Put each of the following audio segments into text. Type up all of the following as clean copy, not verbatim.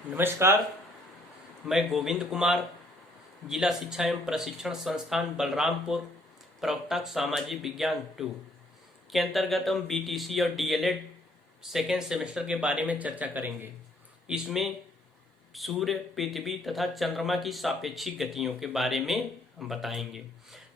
नमस्कार। मैं गोविंद कुमार, जिला शिक्षा एवं प्रशिक्षण संस्थान बलरामपुर, प्रवक्ता सामाजिक विज्ञान 2 के अंतर्गत हम बीटीसी और डीएलएड सेकेंड सेमेस्टर के बारे में चर्चा करेंगे। इसमें सूर्य, पृथ्वी तथा चंद्रमा की सापेक्षिक गतियों के बारे में हम बताएंगे।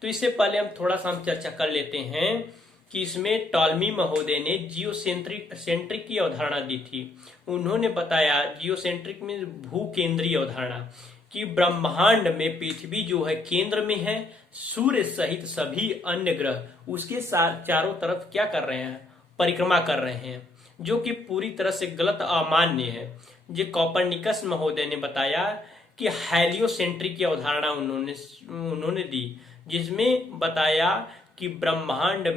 तो इससे पहले हम थोड़ा सा चर्चा कर लेते हैं कि इसमें टॉलमी महोदय ने जियोसेंट्रिक की अवधारणा दी थी। उन्होंने बताया जियोसेंट्रिक में भूकेंद्रीय अवधारणा कि ब्रह्मांड में पृथ्वी जो है केंद्र में है, सूर्य सहित सभी अन्य ग्रह उसके चारों तरफ क्या कर रहे हैं, परिक्रमा कर रहे हैं, जो कि पूरी तरह से गलत अमान्य है। जो कॉपरनिकस महोदय ने बताया कि हेलियोसेंट्रिक की अवधारणा उन्होंने दी, जिसमें बताया कि ब्रह्मांड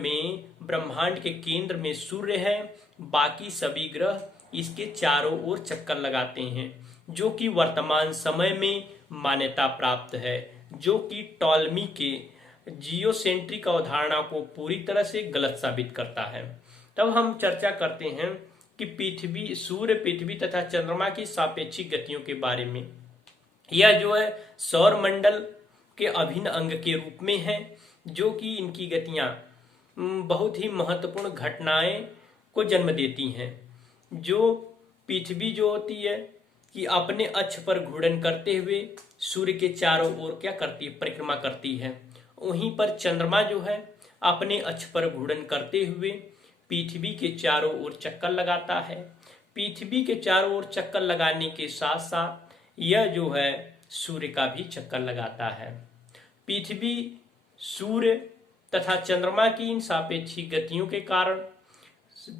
के केंद्र में सूर्य है, बाकी सभी ग्रह इसके चारों ओर चक्कर लगाते हैं, जो कि वर्तमान समय में मान्यता प्राप्त है, जो कि टॉलमी के जियोसेंट्रिक अवधारणा को पूरी तरह से गलत साबित करता है। तब हम चर्चा करते हैं कि सूर्य, पृथ्वी तथा चंद्रमा की सापेक्षिक गतियों के बारे में। यह जो है सौर मंडल के अभिन्न अंग के रूप में है, जो कि इनकी गतियां बहुत ही महत्वपूर्ण घटनाएं को जन्म देती हैं। जो पृथ्वी जो होती है कि अपने अक्ष पर घूर्णन करते हुए सूर्य के चारों ओर क्या करती है, परिक्रमा करती है। वहीं पर चंद्रमा जो है अपने अक्ष पर घूर्णन करते हुए पृथ्वी के चारों ओर चक्कर लगाता है। पृथ्वी के चारों ओर चक्कर लगाने के साथ साथ यह जो है सूर्य का भी चक्कर लगाता है। पृथ्वी, सूर्य तथा चंद्रमा की इन सापेक्षिक गतियों के कारण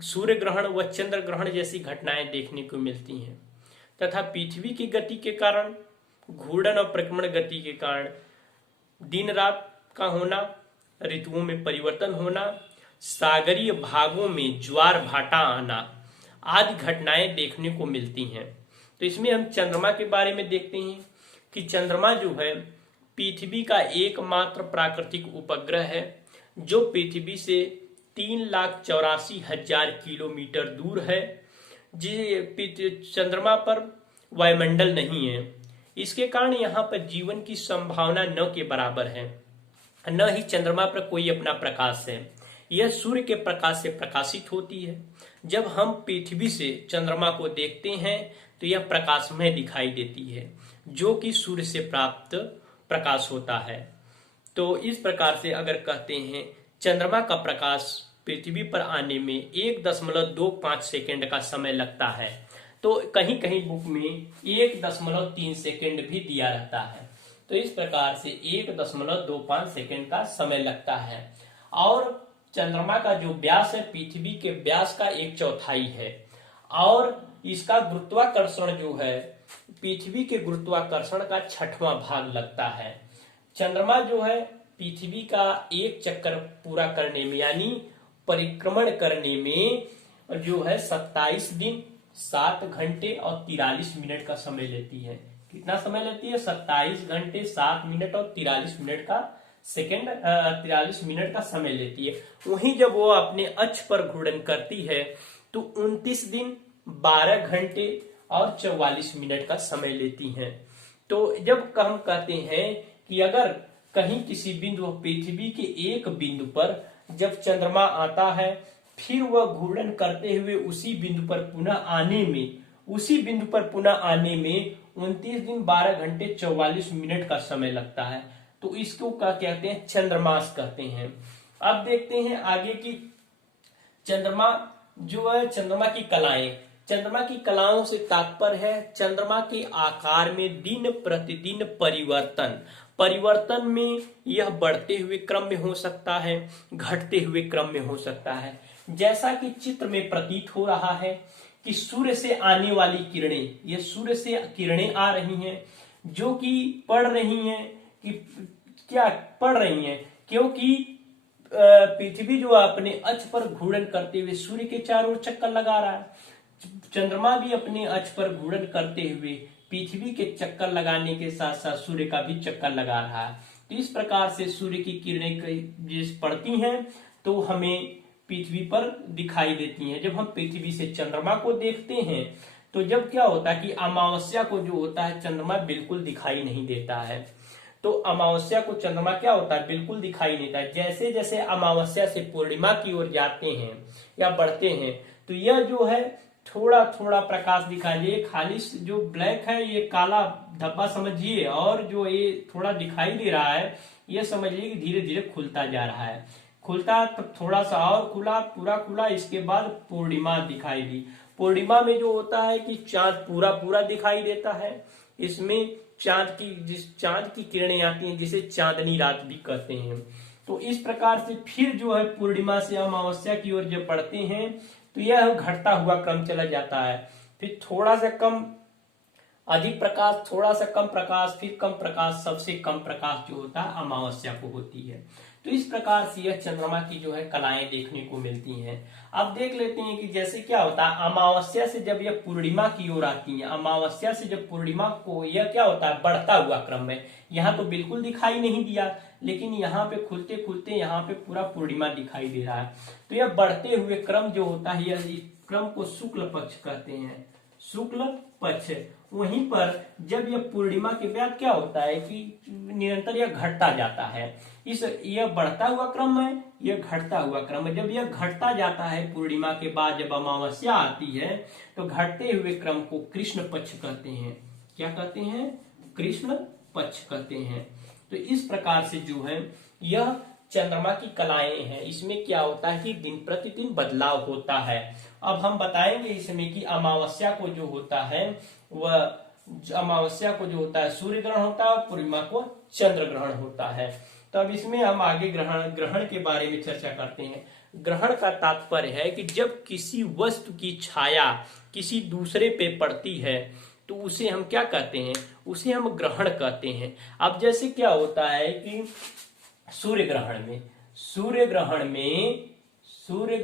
सूर्य ग्रहण व चंद्र ग्रहण जैसी घटनाएं देखने को मिलती हैं, तथा पृथ्वी की गति के कारण, घूर्णन और परिक्रमण गति के कारण दिन रात का होना, ऋतुओं में परिवर्तन होना, सागरीय भागों में ज्वार भाटा आना आदि घटनाएं देखने को मिलती हैं। तो इसमें हम चंद्रमा के बारे में देखते हैं कि चंद्रमा जो है पृथ्वी का एकमात्र प्राकृतिक उपग्रह है, जो पृथ्वी से 3,84,000 किलोमीटर दूर है। चंद्रमा पर वायुमंडल नहीं है, इसके कारण यहाँ पर जीवन की संभावना न के बराबर है। न ही चंद्रमा पर कोई अपना प्रकाश है, यह सूर्य के प्रकाश से प्रकाशित होती है। जब हम पृथ्वी से चंद्रमा को देखते हैं तो यह प्रकाशमय दिखाई देती है, जो कि सूर्य से प्राप्त प्रकाश होता है। तो इस प्रकार से अगर कहते हैं चंद्रमा का प्रकाश पृथ्वी पर आने में 1.25 सेकेंड का समय लगता है, तो कहीं कहीं बुक में 1.3 सेकेंड भी दिया रहता है। तो इस प्रकार से 1.25 सेकेंड का समय लगता है। और चंद्रमा का जो व्यास है पृथ्वी के व्यास का 1/4 है, और इसका गुरुत्वाकर्षण जो है पृथ्वी के गुरुत्वाकर्षण का 6वां भाग लगता है। चंद्रमा जो है पृथ्वी का एक चक्कर पूरा करने में, यानी परिक्रमण करने में जो है 27 दिन 7 घंटे और 43 मिनट का समय लेती है। कितना समय लेती है? 27 घंटे 7 मिनट और 43 मिनट का 43 मिनट का समय लेती है। वहीं जब वो अपने अक्ष पर घूर्णन करती है तो 29 दिन 12 घंटे और 44 मिनट का समय लेती हैं। तो जब हम कहते हैं कि अगर कहीं किसी बिंदु, पृथ्वी के एक बिंदु पर जब चंद्रमा आता है, फिर वह घूर्णन करते हुए उसी बिंदु पर पुनः आने में 29 दिन 12 घंटे 44 मिनट का समय लगता है। तो इसको क्या कहते हैं? चंद्रमास कहते हैं। अब देखते हैं आगे की चंद्रमा जो है, चंद्रमा की कलाओं से तात्पर्य है चंद्रमा के आकार में दिन प्रतिदिन परिवर्तन में यह बढ़ते हुए क्रम में हो सकता है, घटते हुए क्रम में हो सकता है। जैसा कि चित्र में प्रतीत हो रहा है कि सूर्य से आने वाली किरणें, ये सूर्य से किरणें आ रही हैं, जो कि पड़ रही हैं कि क्या पड़ रही हैं, क्योंकि पृथ्वी जो अपने अक्ष पर घूर्णन करते हुए सूर्य के चारों ओर चक्कर लगा रहा है, चंद्रमा भी अपने अक्ष पर घूर्णन करते हुए पृथ्वी के चक्कर लगाने के साथ साथ सूर्य का भी चक्कर लगा रहा है। तो इस प्रकार से सूर्य की किरणें पड़ती हैं तो हमें पृथ्वी पर दिखाई देती हैं। जब हम पृथ्वी से चंद्रमा को देखते हैं तो जब क्या होता है कि अमावस्या को जो होता है चंद्रमा बिल्कुल दिखाई नहीं देता है। तो अमावस्या को चंद्रमा क्या होता है, बिल्कुल दिखाई नहीं देता है। जैसे जैसे अमावस्या से पूर्णिमा की ओर जाते हैं या बढ़ते हैं तो यह जो है थोड़ा थोड़ा प्रकाश दिखाई दे, खाली जो ब्लैक है ये काला धब्बा समझिए, और जो ये थोड़ा दिखाई दे रहा है ये समझिए कि धीरे धीरे खुलता जा रहा है। खुलता तब थोड़ा सा और खुला, पूरा खुला, इसके बाद पूर्णिमा दिखाई दी। पूर्णिमा में जो होता है कि चांद पूरा पूरा दिखाई देता है। इसमें चांद की किरणें आती हैं जिसे चांदनी रात भी कहते हैं। तो इस प्रकार से फिर जो है पूर्णिमा से अमावस्या की ओर जब बढ़ते हैं तो यह घटता हुआ क्रम चला जाता है। फिर थोड़ा सा कम, अधिक प्रकाश, थोड़ा सा कम प्रकाश, फिर कम प्रकाश, सबसे कम प्रकाश जो होता है अमावस्या को होती है। तो इस प्रकार से यह चंद्रमा की जो है कलाएं देखने को मिलती हैं। अब देख लेते हैं कि जैसे क्या होता है अमावस्या से जब यह पूर्णिमा की ओर आती है, अमावस्या से जब पूर्णिमा को, यह क्या होता है बढ़ता हुआ क्रम में। यहाँ तो बिल्कुल दिखाई नहीं दिया, लेकिन यहाँ पे खुलते खुलते यहाँ पे पूरा पूर्णिमा दिखाई दे रहा है। तो यह बढ़ते हुए क्रम जो होता है, यह क्रम को शुक्ल पक्ष कहते हैं, शुक्ल पक्ष। वहीं पर जब यह पूर्णिमा के बाद क्या होता है कि निरंतर यह घटता जाता है। यह बढ़ता हुआ क्रम है, यह घटता हुआ क्रम है। जब यह घटता जाता है पूर्णिमा के बाद जब अमावस्या आती है तो घटते हुए क्रम को कृष्ण पक्ष कहते हैं। क्या कहते हैं, कृष्ण पक्ष कहते हैं। तो इस प्रकार से जो है यह चंद्रमा की कलाएं हैं। इसमें क्या होता है कि दिन प्रतिदिन बदलाव होता है। अब हम बताएंगे इसमें कि अमावस्या को जो होता है वह, अमावस्या को जो होता है सूर्य ग्रहण होता है और पूर्णिमा को चंद्र ग्रहण होता है। तो अब इसमें हम आगे ग्रहण के बारे में चर्चा करते हैं। ग्रहण का तात्पर्य है कि जब किसी वस्तु की छाया किसी दूसरे पे पड़ती है तो उसे हम क्या कहते हैं, उसे हम ग्रहण कहते हैं। अब जैसे क्या होता है कि सूर्य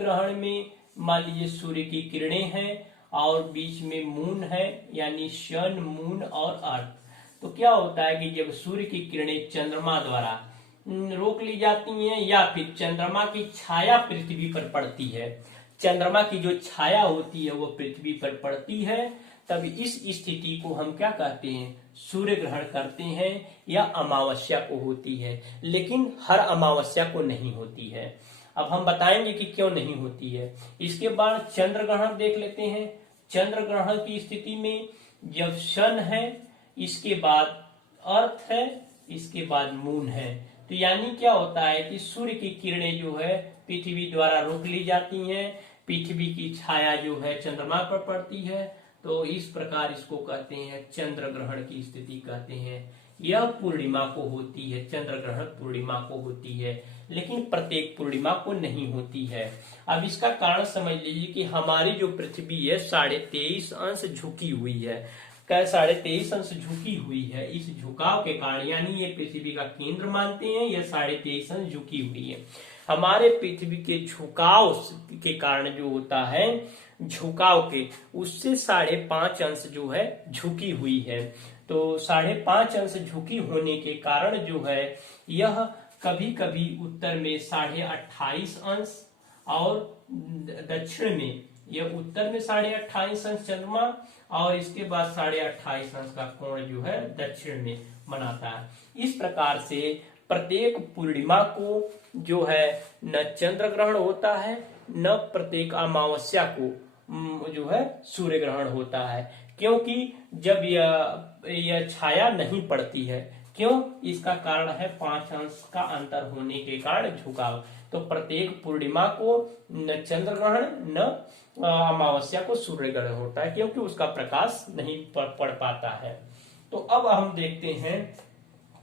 ग्रहण में मान लीजिए सूर्य की किरणें हैं और बीच में मून है, यानी सन, मून और अर्थ। तो क्या होता है कि जब सूर्य की किरणें चंद्रमा द्वारा रोक ली जाती हैं या फिर चंद्रमा की छाया पृथ्वी पर पड़ती है, चंद्रमा की जो छाया होती है वो पृथ्वी पर पड़ती है, तब इस स्थिति को हम क्या कहते हैं, सूर्य ग्रहण करते हैं या अमावस्या को होती है। लेकिन हर अमावस्या को नहीं होती है। अब हम बताएंगे कि क्यों नहीं होती है। इसके बाद चंद्र ग्रहण देख लेते हैं। चंद्र ग्रहण की स्थिति में जब सन है, इसके बाद अर्थ है, इसके बाद मून है, तो यानी क्या होता है कि सूर्य की किरणें जो है पृथ्वी द्वारा रोक ली जाती हैं, पृथ्वी की छाया जो है चंद्रमा पर पड़ती है। तो इस प्रकार इसको कहते हैं चंद्र ग्रहण की स्थिति कहते हैं। यह पूर्णिमा को होती है, चंद्र ग्रहण पूर्णिमा को होती है, लेकिन प्रत्येक पूर्णिमा को नहीं होती है। अब इसका कारण समझ लीजिए कि हमारी जो पृथ्वी है 23.5 अंश झुकी हुई है। 23.5 अंश झुकी हुई है। इस झुकाव के कारण, यानी ये पृथ्वी का केंद्र मानते हैं, यह 23.5 अंश झुकी हुई है। हमारे पृथ्वी के झुकाव के कारण जो होता है, झुकाव के, उससे 5.5 अंश जो है झुकी हुई है। तो 5.5 अंश झुकी होने के कारण जो है यह कभी कभी उत्तर में 28.5 अंश और दक्षिण में, यह उत्तर में 28.5 अंश चंद्रमा और इसके बाद 28.5 अंश का कोण जो है दक्षिण में बनाता है। इस प्रकार से प्रत्येक पूर्णिमा को जो है न चंद्र ग्रहण होता है, न प्रत्येक अमावस्या को जो है सूर्य ग्रहण होता है, क्योंकि जब यह छाया नहीं पड़ती है। क्यों? इसका कारण है 5 अंश का अंतर होने के कारण झुकाव। तो प्रत्येक पूर्णिमा को न चंद्र ग्रहण न अमावस्या को सूर्य ग्रहण होता है, क्योंकि उसका प्रकाश नहीं पड़ पाता है। तो अब हम देखते हैं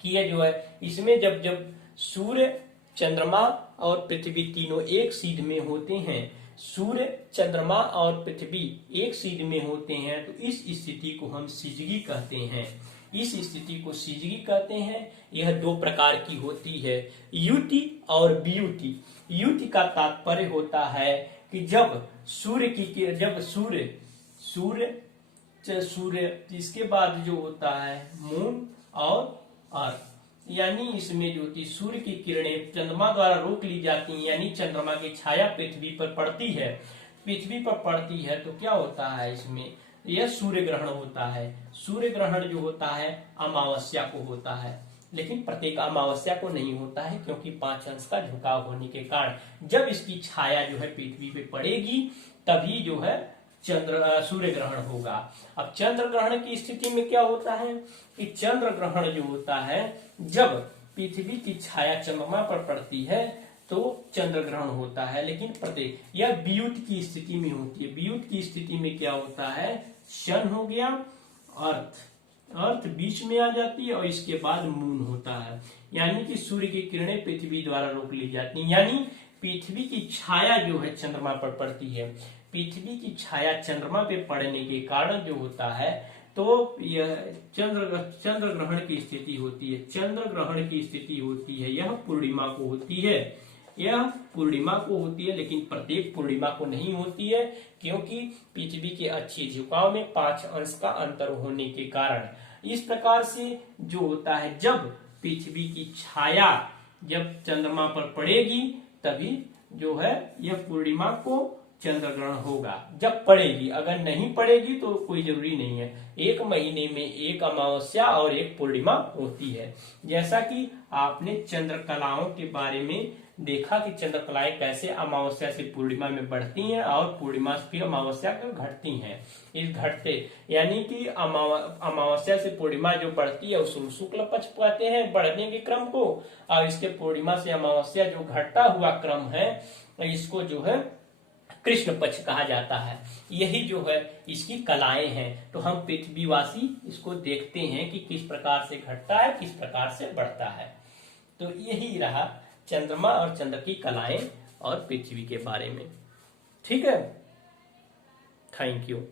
कि यह जो है इसमें जब जब सूर्य, चंद्रमा और पृथ्वी तीनों एक सीध में होते हैं, सूर्य, चंद्रमा और पृथ्वी एक सीध में होते हैं, तो इस स्थिति को हम सिजगी कहते हैं। इस स्थिति को सिजगी कहते हैं। यह 2 प्रकार की होती है, युति और वियुति। युति का तात्पर्य होता है कि जब सूर्य इसके बाद जो होता है मून और अर्थ, यानी इसमें जो होती सूर्य की किरणें चंद्रमा द्वारा रोक ली जाती हैं, यानी चंद्रमा की छाया पृथ्वी पर पड़ती है, तो क्या होता है इसमें यह सूर्य ग्रहण होता है। सूर्य ग्रहण जो होता है अमावस्या को होता है, लेकिन प्रत्येक अमावस्या को नहीं होता है, क्योंकि 5 अंश का झुकाव होने के कारण जब इसकी छाया जो है पृथ्वी पे पड़ेगी तभी जो है सूर्य ग्रहण होगा। अब चंद्र ग्रहण की स्थिति में क्या होता है कि चंद्र ग्रहण जो होता है जब पृथ्वी की छाया चंद्रमा पर पड़ती है तो चंद्र ग्रहण होता है, लेकिन प्रत्येक यह वियुत की स्थिति में होती है। वियुत की स्थिति में क्या होता है, सन हो गया, अर्थ बीच में आ जाती है और इसके बाद मून होता है, यानी कि सूर्य की किरणें पृथ्वी द्वारा रोक ली जाती हैं। यानी पृथ्वी की छाया जो है चंद्रमा पर पड़ती है, पृथ्वी की छाया चंद्रमा पे पड़ने के कारण जो होता है तो यह चंद्र ग्रहण की स्थिति होती है। चंद्र ग्रहण की स्थिति होती है, यह पूर्णिमा को होती है, यह पूर्णिमा को होती है, लेकिन प्रत्येक पूर्णिमा को नहीं होती है, क्योंकि पृथ्वी के अच्छे झुकाव में 5 अंश का अंतर होने के कारण। इस प्रकार से जो होता है जब पृथ्वी की छाया जब चंद्रमा पर पड़ेगी तभी जो है यह पूर्णिमा को चंद्र ग्रहण होगा, जब पड़ेगी। अगर नहीं पड़ेगी तो कोई जरूरी नहीं है। 1 महीने में एक अमावस्या और एक पूर्णिमा होती है। जैसा कि आपने चंद्रकलाओं के बारे में देखा कि चंद्रकलाएं कैसे अमावस्या से पूर्णिमा में बढ़ती हैं और पूर्णिमा से फिर अमावस्या में घटती हैं। इस घटते यानी कि अमावस्या से पूर्णिमा जो बढ़ती है उसको शुक्ल पक्ष कहते हैं बढ़ने के क्रम को, और इसके पूर्णिमा से अमावस्या जो घटता हुआ क्रम है इसको जो है कृष्ण पक्ष कहा जाता है। यही जो है इसकी कलाएं हैं। तो हम पृथ्वीवासी इसको देखते हैं कि किस प्रकार से घटता है, किस प्रकार से बढ़ता है। तो यही रहा चंद्रमा और चंद्र की कलाएं और पृथ्वी के बारे में। ठीक है, थैंक यू।